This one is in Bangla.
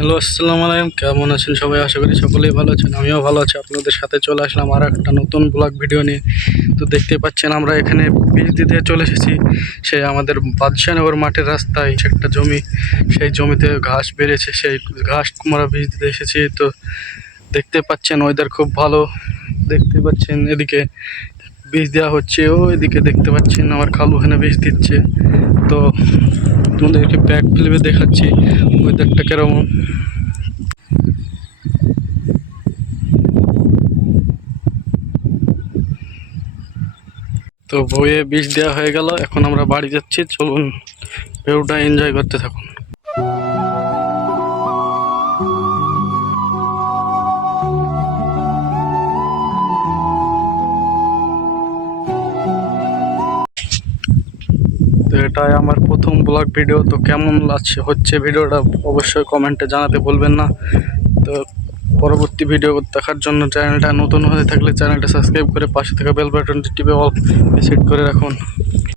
হ্যালো, আসসালামু আলাইকুম। কেমন আছেন সবাই? আশা করি সকলেই ভালো আছেন। আমিও ভালো আছি। আপনাদের সাথে চলে আসলাম আর একটা নতুন ব্লগ ভিডিও নিয়ে। তো দেখতে পাচ্ছেন আমরা এখানে বীজ দিতে চলে এসেছি। সে আমাদের বাদশাহনগর মাঠের রাস্তায় একটা জমি, সেই জমিতে ঘাস বেড়েছে, সেই ঘাস আমরা বীজ দিতে এসেছি। তো দেখতে পাচ্ছেন ওয়েদার খুব ভালো। দেখতে পাচ্ছেন এদিকে বীজ দেওয়া হচ্ছে, ও এদিকে দেখতে পাচ্ছেন আমার খালু ওখানে বীজ দিচ্ছে। তো তোমাদেরকে ব্যাক ফিল্মে দেখাচ্ছি ওয়েদারটা কেরকম। তো বইয়ে বীজ দেওয়া হয়ে গেল, এখন আমরা বাড়ি যাচ্ছি। চলুন ভিউটা এনজয় করতে থাকুন। তো এটাই আমার প্রথম ব্লগ ভিডিও। তো কেমন হচ্ছে ভিডিওটা অবশ্যই কমেন্টে জানাতে ভুলবেন না। তো পরবর্তী ভিডিও দেখার জন্য চ্যানেলটা নতুন হয়ে থাকলে চ্যানেলটা সাবস্ক্রাইব করে পাশে থাকা বেল বাটনটি টিপে অল সেট করে রাখুন।